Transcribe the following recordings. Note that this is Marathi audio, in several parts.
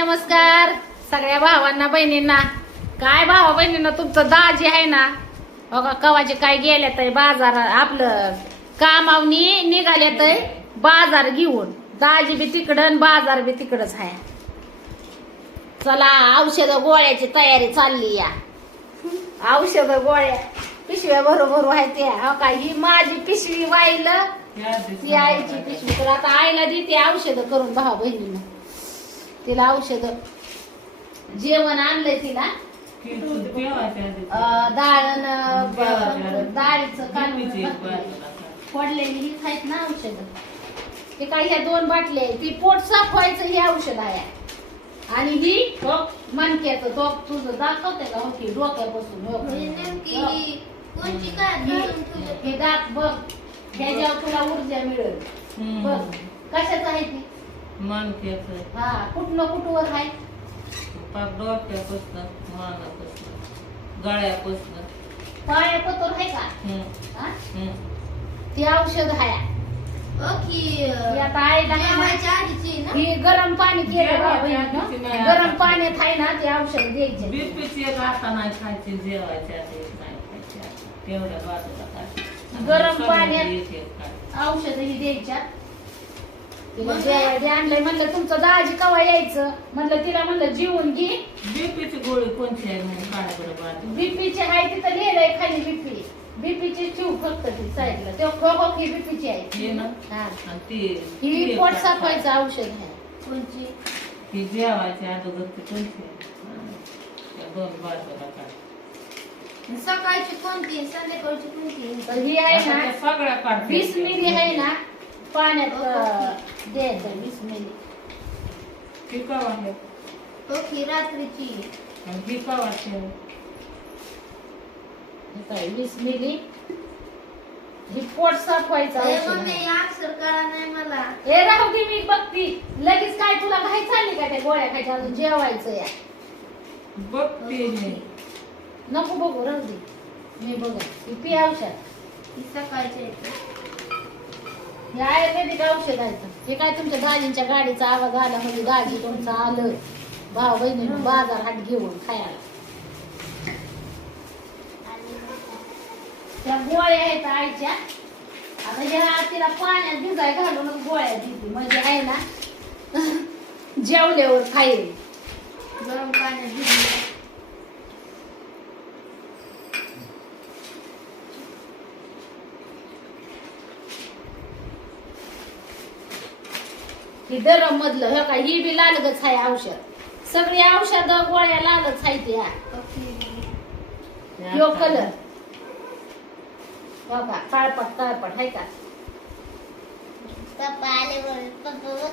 नमस्कार. सगळ्या भावांना बहिणींना. काय भावा बहिणींना तुमचं दाजी आहे ना? बघा कवाचे काय गेले तर बाजार आपलं कामावनी निघाले तर बाजार घेऊन. दाजी बी तिकडं बाजार बी तिकडच आहे. चला औषध गोळ्याची तयारी चालली या. औषध गोळ्या पिशव्या बरोबर आहे त्या. हो का ही माझी पिशवी वाहिलं? ती आईची पिशवी. तर आता आईला देते औषध करून भावा बहिणीनं. तिला औषध. जेवण आणलंय तिला. अं, डाळ अन, ब- डाळीचं फोडलेली ही खायत ना औषध. ते काय ह्या दोन बाटले आहे. ती पोट साफ व्हायचं हे औषध आहे. आणि ही हो, मणक्याचं तो तुझं दाखवते का? हो की डोक्यापासून हो. नेमकी कोणची काय घालून ठेवलं? हे दाख बघ. ह्याच्यावर तुला ऊर्जा मिळेल. बघ. कशाचं आहे ती? मनक्याचं हा कुठनं कुठवर आहे पाक डोक्यापासनं मानापासनं गळ्यापासनं पाया पतोर आहे का हा? ती औषध हो ही अं, आता आईला आहे ना, जेवायच्या आधीची ना? ही गरम पाणी केलं बा बहिणीनं. गरम. पाण्यात आहे ना ते औषध द्यायचे बीपीची एक आता नाही खायची जेवायच्या आधी एक नाही खायची आता. तेवढ्या बाजूला खायची गरम पाण्यात- एक एक खायची. औषध ही द्यायच्या तिला मग? जेवायला आणलंय म्हणलं तुमचं दाजी कवा यायचं? म्हणलं तिला म्हणलं जीवन घे. बीपीची गोळी कोणती आहे म्हणून काढा बरं. बीपीची आहे तिथं लिहिलंय खाली बीपी. बीपीची ठेव फक्त ती साईडला. ते खो ही बीपीची आहे. हे ना? हा. आणि ती ही ती पोट एक साफायचं औषध आहे. कोणची? ही जेवायच्या अगोदर ती कोणती आहे? हा. त्या दोन बाजूला काढ सकाळची कोणती संध्याकाळची कोणती? तर ही आहे ना सगळ्या काढ वीस मिली आहे ना पाण्यात अं, द्यायचं वीस ती आहे हो की रात्रीची आणि ती कवा ठेव हे काय वीस मिली ही पोट साफ व्हायचं ए, औषध मम्मी आहे. या कळा नाही मला. हे राहू दे मी बघती. लगेच काय तुला घाई चालली का त्या गोळ्या खायच्या अजून जेवायचं या? बघते मी. नको बघू राहू दे. मी बघा ही पी औषध. ती सकाळची आहे. हे आयुर्वेदिक औषध आहे. हे काय तुमच्या दाजींच्या गाडीचा आवाज आला म्हणजे दाजी तुमचं आलं भाऊ बहिणी बाजार हाट घेऊन खायला त्या गोळ्या आहेत आईच्या आता ह्या तिला पाण्यात भिजाय घालूनच गोळ्या देते म्हणजे आहे ना जेवल्यावर खाईल गरम पाण्यात भिजवलं. ही दरम मधलं हे काय ही बी लालगच आहे औषध. सगळी औषध गोळ्या लालच आहे त्या. यो कलर. हो का काळपट काळपट आहे का? पप्पा आले बोल, पप्पा बघ.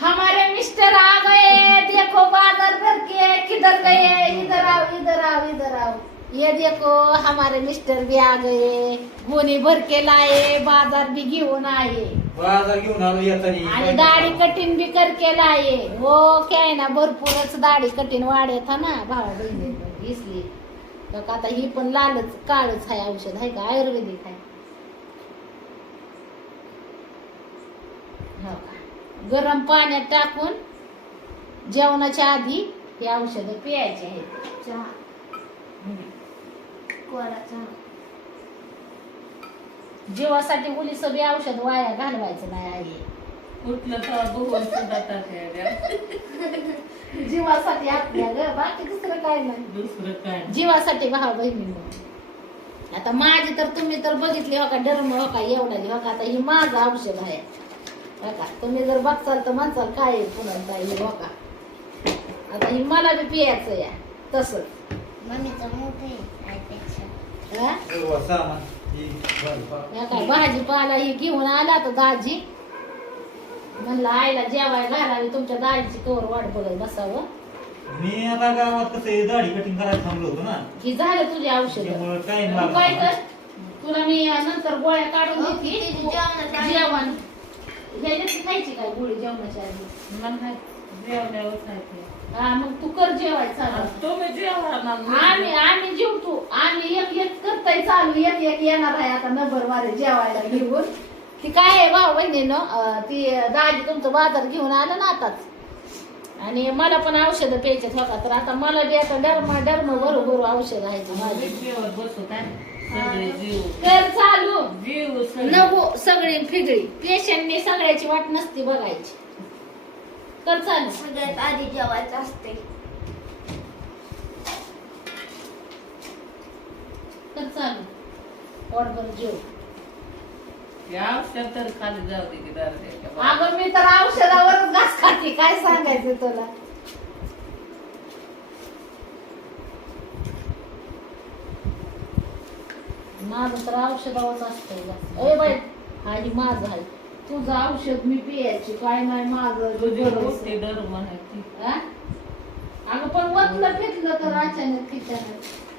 हमारे मिस्टर आ गए देखो बाजार भर के किधर गए इधर आओ इधर आओ इधर आओ. ये देखो हमारे मिस्टर भी आ गए गोनी भर के लाए बाजार भी घेऊन आए. बाजार घेऊन आलो येतानी. आणि दाढी कटिंग भी करके लाए हो क्या आहे ना भरपूरच दाढी कटिंग वाढत हा ना भावा बहिणी. आता ही पण लालच काळच आहे औषध आहे का? आयुर्वेदिक आहे हो का? गरम पाण्यात टाकून जेवणाच्या आधी हे औषध पियायचे आहेत. चहा. कोरा चहा. जीवासाठी मुली सगळी औषध वाया घालवायचं नाही आहे उठलं तर बघून सुद्धा टाकायला जीवासाठी आपल्या ग बाकी दुसरं काय नाही. दुसरं काय जीवासाठी भाव बहिणी आता माझी तर तुम्ही तर बघितली हो का डरम हो का एवढा हो का आता ही माझं औषध आहे. हो का? तुम्ही जर बघचाल तर म्हणसाल काय आहे पुन्हा हे हो का? आता ही मला बी पियाचं या तसंच मम्मीचं मोठं आहे आईपेक्षा. हा? सामान काय भाजीपाला ही घेऊन आला तर दाजी. म्हणलं आईला जेवायला घालावी तुमच्या दाजीची कवर वाट बघत बसावं. मी आता गावात कसं दाढी कटिंग करायला थांबलो होतो ना. ही झालं तुझी औषध. त्यामुळे टाइम तू काय लागला. कर तुला मी नंतर गोळ्या काढून हो, देते. जेवण. ह्याच्यात खायची काय गोळी जेवणाच्या आधी? जेवल्यावर खायचं हा मग तू कर जेवायचं तुम्ही आम्ही आम्ही आम्ही एक एक करताय चालू एक एक येणार आहे आता नंबर वारे जेवायला घेऊन. ती काय आहे भाऊ बहिणीनं ती दाजी तुमचं बाजार घेऊन आलं ना आताच. आणि मला पण औषधं प्यायचे होता तर आता मला बी आता डर्मा डर्म बरोबर औषध आहे माझी. जेवत बसतो काय? सगळे जीव. तर चालू. जीव सगळे. नको सगळी फिगळी पेशंटने सगळ्याची वाट नसती बघायची. तर चालू. सगळ्यात आधी जेवायचं असते तर चालू. ऑर्डर जेव. या औषध तर खाली जाऊ दे की दारू द्यायच्या बाहेर. अगं मी तर औषधावरच घास खाते. काय सांगायचं तुला? माझं तर औषधावरच असतंय ए बाई आधी माझं आहे तुझं औषध मी पियायची. काय नाही माझं? अगं पण वतलं फिरलं तर अचानक खिचानक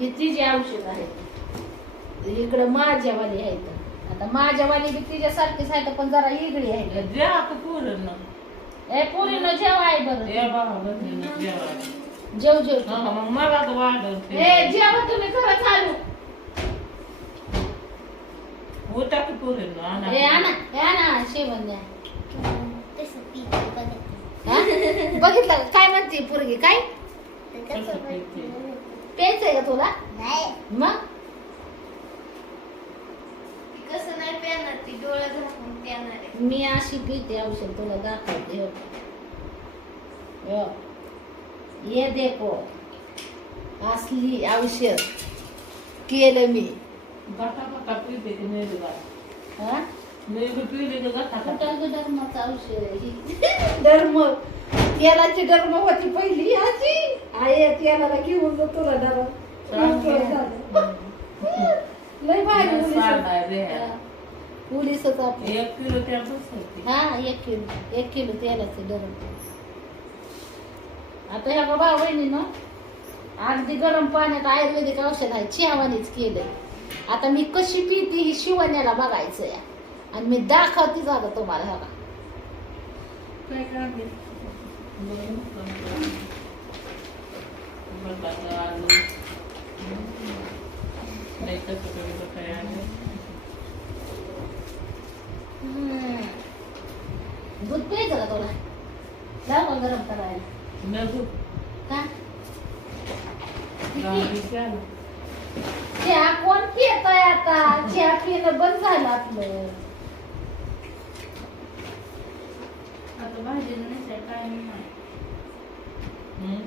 ही तिची औषध आहेत. इकडं माझ्यावाली आहेत. आता माझ्यावाली बी तिच्यासारखीच आहेत पण जरा वेगळी आहे ए पोरीनं. जेव आहे बरं. जेव जेव. हा, मग मला तर जेवा तुम्ही खरं चालू. उठा की पोरीनं, आणा. ए आणा ए आणा शेवण द्या तसं पिते बघत. हा? बघितलं? काय म्हणते पोरगी? काय? प्यायचंय का तुला नाही मग कसं नाही ती डोळे झाकून पेणार आहे मी अशी पिते औषध तुला दाखवते हो. हो. ये देखो असली औषध केलं मी गटा गटा पिते की मेरी बाई. हा पिली गटा औषध आहे ही? धर्म तेलाची धर्म होती पहिली आजी. आहे तेलाला घेऊन जा तुला धर्म लय भारी. पोलिसच आपलं. एक किलो बसवते. हा एक किलो. एक किलो तेलाचं गरम आता ह्या बाबा बहिणीनं अगदी गरम पाण्यात आयुर्वेदिक औषध आहे चिहावानीच केलंय. आता मी कशी पिते ही शिवण्याला बघायचं या आणि मी दाखवतेच आता तुम्हाला ह्याला काय बरं, दूध प्यायचं का तुला जाऊ का? गरम करायला. का. चहा कोण पियतय आता? चहा पिणं बंद झालं आपलं. आता भाजी नाही काय हम्म.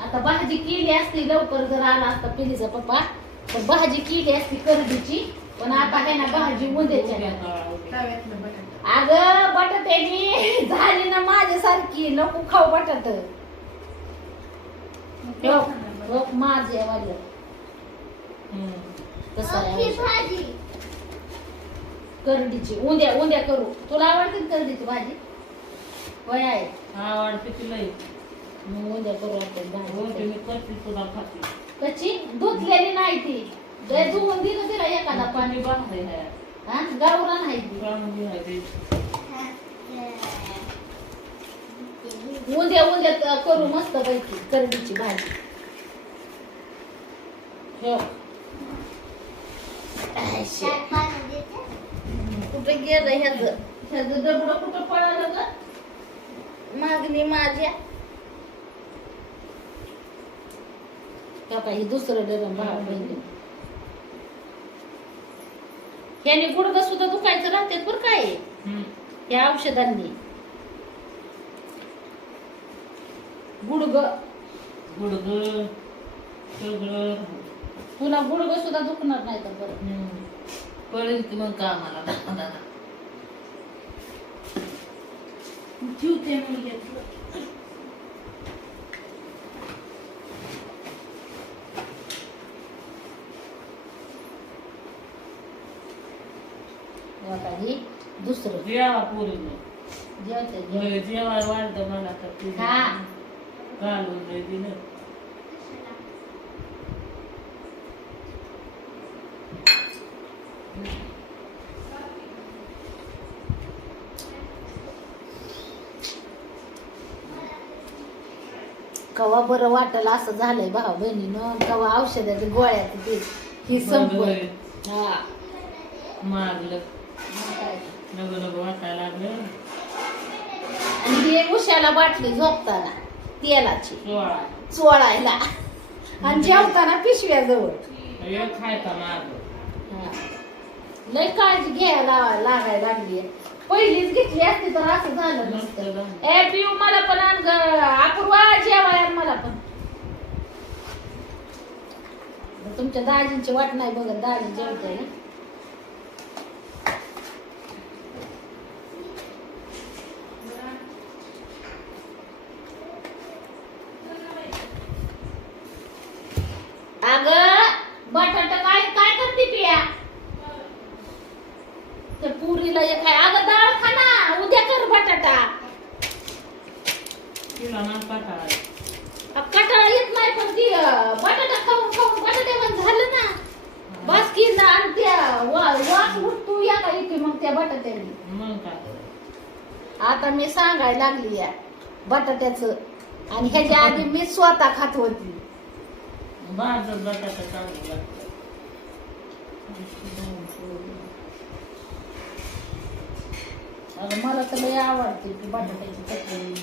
आता भाजी केली असती लवकर जर आला असता पिलीचा पप्पा तर भाजी केली असती करडीची पण आता आहे ना भाजी उद्याच्या अग काढा, बटाट्यानी झाली ना माझ्यासारखी नको खाऊ बटाट माझे वाल हम्म. तसं आहे भाजी करडीची उद्या उद्या करू तुला आवडते ना करडीची भाजी वय आहे आवडते की लई. मग उद्या करू आपण भाजी मी कशी सुद्धा खाते. कच्ची धुतलेली नाही ती लय धुवून दिलं तिला एखादा पाणी पाणी बांधलंय ह्या. हा गावरान आहे ती पाणी आहे ते. उद्या उद्या त- करू मस्त पैकी करडीची भाजी हो. आयशे. कुठं गेलं ह्याच? ह्याच डबडं कुठं पळालं ग? मागणी माझ्या. का काही दुसरं डरम भाव बहिणी ह्याने गुडघं सुद्धा दुखायचं राहते बरं काय हम्म. या औषधांनी. गुडघं. गुडगं सगळं. तुला गुडघं सुद्धा दुखणार नाही तर बरं. पळेल की मग कामाला दादा. ठेवते मी घेतलं आता हे दुसरं. जेवा पोरीनं जेवते जेव लय जेवाय वाढतं मला तर ते. हा. घालून दिलं कवा बरं वाटल असं झालंय भाऊ बहिणीनं. कवा औषधाच्या गोळ्या ते ही बरोबर. हा. नको नको वाटायला लागलं. आणि हे उशाला बाटली झोपताना तेलाची. चोळायला. आणि जेवताना पिशव्या जवळ एक खायचा हा. लय काळजी घ्यायला लागायला लागली पहिलीच घेतली असती तर असं झालं नसतं. ए पिऊ मला पण आण ग. अपूर्वा जेवाय मला पण. तुमच्या दाजींची वाट नाही बघत दाजी जेवतोय ना अग बटाटा काय काय करते पिया तर पुरीला एक आहे अगं डाळ खा ना उद्या कर बटाटा तिला ना पाठाळा अ, कटाळ येत नाही पण ती अ, बटाटा खाऊन खाऊन बटाट्यावर झालं ना बस की ना आणि त्या वा- वास उठतो या का इथे मग त्या बटाट्याने. मग काय? आता मी सांगायला लागली या बटाट्याचं. आणि ह्याच्या आधी मी स्वतः खात होती. भाजत बटाटा चांगलं लागतं. अगं मला तर लय आवडते ती बटाट्याची चटणी.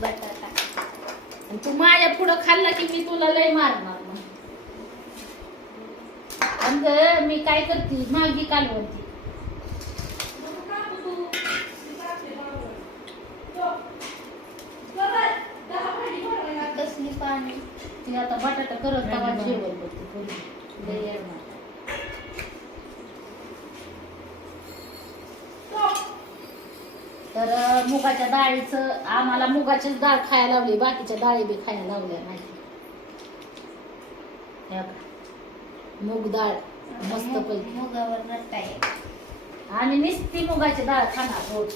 बटाटा. तू माझ्या पुढं खाल्ला की मी तुला लय मारणार. मग आणि ग, मी काय करते? मागी कालवती. कसली पाणी? ती आता बटाटा करत जेवण करते. करून. लय येणार. तर अं, मुगाच्या डाळीचं आम्हाला मुगाचीच डाळ खायला लावली बाकीच्या डाळी बी खायला लावल्या नाही. हे. मूग डाळ मस्त पैकी. मुगावर आणि नुसती मुगाची डाळ खाणार रोज.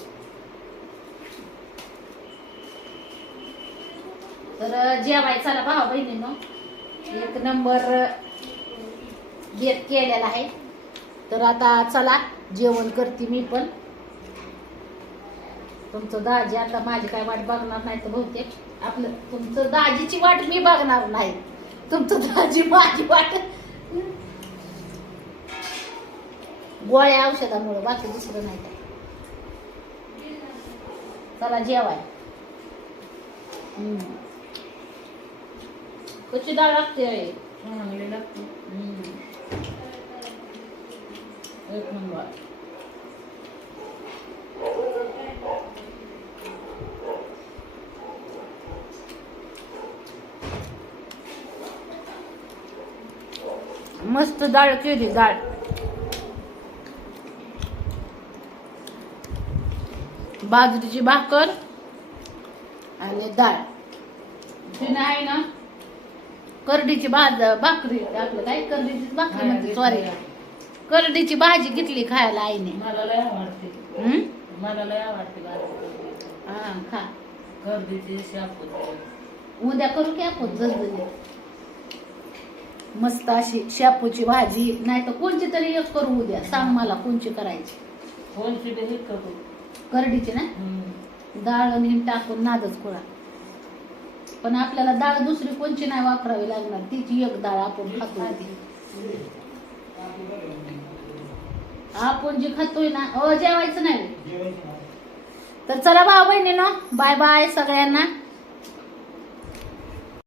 तर जेवाय चला भाऊ बहिणीनं. एक नंबर बेत केलेला आहे. तर आता चला जेवण करते मी पण. तुमचं दाजी आता माझी काय वाट बघणार नाही तर बहुतेक आपलं तुमचं दाजीची वाट मी बघणार नाही. तुमचं दाजी माझी वाट. गोळ्या औषधामुळे बाकी दुसरं नाही काय. चला जेवाय. कशी डाळ लागते लागते. एक नंबर. मस्त डाळ केली डाळ. बाजरीची भाकर आणि डाळ. ती नाही ना? करडीची भाज भाकरी आपलं काय? करडीची भाकरी म्हणते सॉरी करडीची भाजी घेतली खायला आईने. मला लय आवडते. हम्म? मला लय आवडते भाजी. हा खा. गर्दीची शापूत उद्या करू की आपण जलजलीत मस्त अशी शापूची भाजी. नाही तर कोणची तरी एक करू उद्या. सांग मला कोणची करायची. कोणची बी हे करू. करडीची ना. डाळ आणि हे टाकून नादच खोळा पण आपल्याला डाळ दुसरी कोणची नाही वापरावी लागणार. तिची एक डाळ आपण खातो आपण जे खातोय ना अ जेवायचं नाही. तर चला भाऊ बहिणीनं बाय बाय सगळ्यांना.